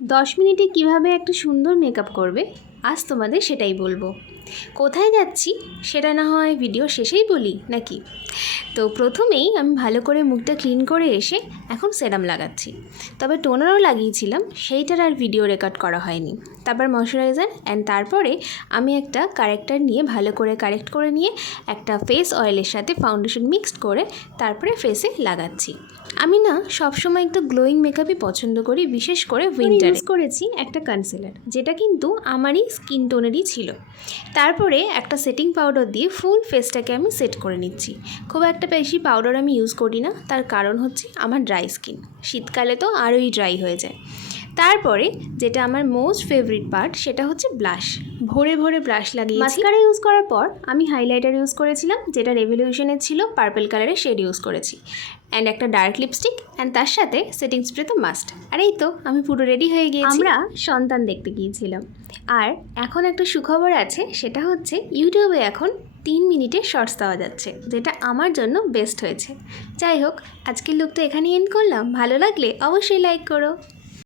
10 মিনিটে কিভাবে একটা সুন্দর মেকআপ করবে আজ তোমাদের সেটাই বলবো। কোথায় যাচ্ছি সেটা না হয় ভিডিও শেষেই বলি নাকি। তো প্রথমেই আমি ভালো করে মুখটা ক্লিন করে এসে এখন সেরাম লাগাচ্ছি, তবে টোনারও লাগিয়েছিলাম, সেইটার আর ভিডিও রেকর্ড করা হয়নি। তারপর ময়শ্চারাইজার অ্যান্ড তারপরে আমি একটা কারেক্টার নিয়ে ভালো করে কারেক্ট করে নিয়ে একটা ফেস অয়েলের সাথে ফাউন্ডেশন মিক্সড করে তারপরে ফেসে লাগাচ্ছি। আমি না সবসময় একটু গ্লোয়িং মেকআপই পছন্দ করি, বিশেষ করে উইন্টারে। ইউজ করেছি একটা কনসিলার, যেটা কিন্তু আমারই স্কিন টোনেরই ছিল। তারপরে একটা সেটিং পাউডার দিয়ে ফুল ফেসটাকে আমি সেট করে নিচ্ছি। খুব একটা বেশি পাউডার আমি ইউজ করি না, তার কারণ হচ্ছে আমার ড্রাই স্কিন, শীতকালে তো আরোই ড্রাই হয়ে যায়। তারপরে যেটা আমার মোস্ট ফেভারিট পার্ট সেটা হচ্ছে ব্লাশ। ভরে ভরে ব্লাশ লাগিয়েছি। মাস্কারা ইউজ করার পর আমি হাইলাইটার ইউজ করেছিলাম, যেটা রেভলিউশনের ছিল, পার্পল কালারের শেড ইউজ করেছি, অ্যান্ড একটা ডার্ক লিপস্টিক, অ্যান্ড তার সাথে সেটিং স্প্রে তো মাস্ট। আর এই তো আমি পুরো রেডি হয়ে গিয়েছি। আমরা সন্তান দেখতে গিয়েছিলাম। আর এখন একটা সুখবর আছে, সেটা হচ্ছে ইউটিউবে এখন 3 মিনিটের শর্টস দেওয়া যাচ্ছে, যেটা আমার জন্য বেস্ট হয়েছে। যাই হোক, আজকের লুকটা এখানেই এন্ড করলাম। ভালো লাগলে অবশ্যই লাইক করো।